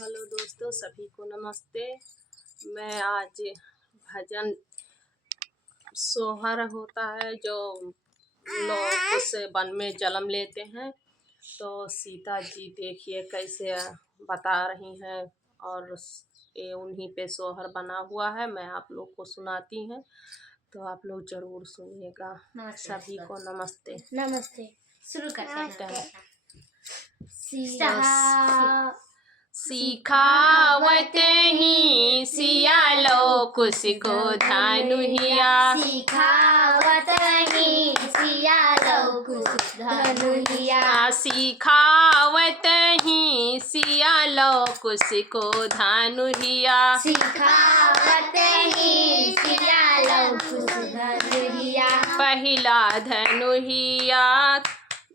Hello दोस्तों, सभी को नमस्ते। मैं आज भजन सोहर होता है जो लोग उससे वन में जन्म लेते हैं, तो सीता जी देखिए कैसे बता रही हैं और ये उन्हीं पे सोहर बना हुआ है। मैं आप लोग को सुनाती हूँ, तो आप लोग जरूर सुनिएगा। सभी को नमस्ते। नमस्ते। शुरू करते हैं। सिखावत ही सियालो कुसको धनुहिया, सिखावत ही सियालो कुछ धनुहिया, सिखावत ही सियालो कुसको धनुहिया, सिखावत ही सियालो कुछ धनुहिया। पहिला धनुहिया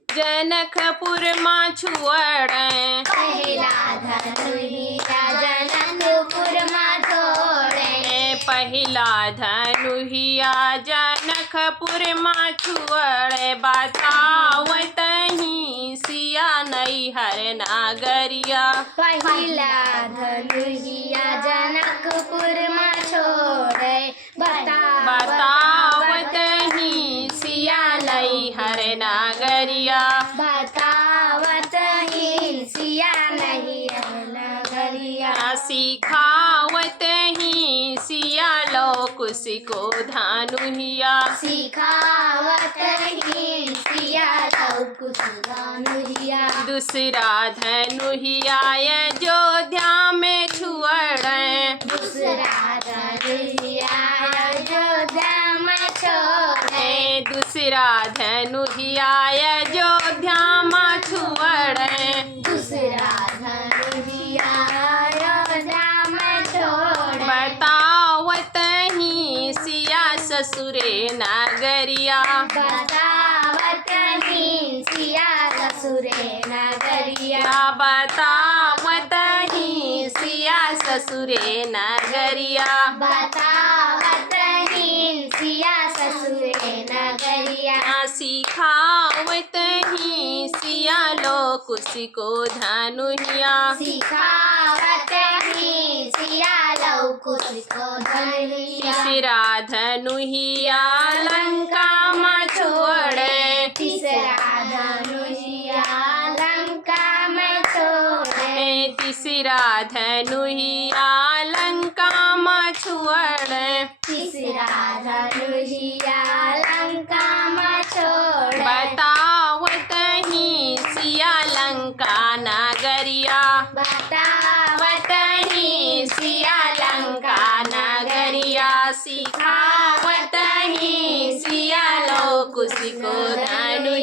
जनकपुर माँ छुअड़े, पहिला धनुहिया जनकपुर माँ छोड़े, पहिला धनुहिया जनकपुर माँ छुअड़े, बतावत ही सिया नैहर नागरिया, पहिला धनुहिया जनकपुर माँ छोड़े, बतावत ही सिया नैहर नागरिया, बतावत ही सिया नैहर नागरिया, सिखावत ही सिया लो कुसको धनुहिया, सिखावत ही सिया लो कुछ धनुहिया। दूसरा धनुहिया अयोध्या में छुअड़े, दूसरा धनुहिया अयोध्या में छोड़े, दूसरा धनुहिया अयोध्या में छुअड़े, दूसरा धनुहिया अयोध्या में छोड़े, बतावत ही सिया ससुरे नागरिया, बतावत ही सिया ससुरे नागरिया, बतावत ही सिया ससुरे नागरिया, बतावत ही सिया ससुरे नागरिया, सिखावत ही सिया लो कुसको धनुहिया, सिखावत ही सिया लो कुसको धनुहिया। तीसरा धनुहिया लंका में छुअड़े, तीसरा धनुहिया लंका में छोड़े, तीसरा धनुहिया लंका में छुअड़े, तीसरा धनुहिया लंका में छोड़े, बतावत ही सिया लंका नागरिया, बतावत ही सिया लंका नागरिया, सिखावत ही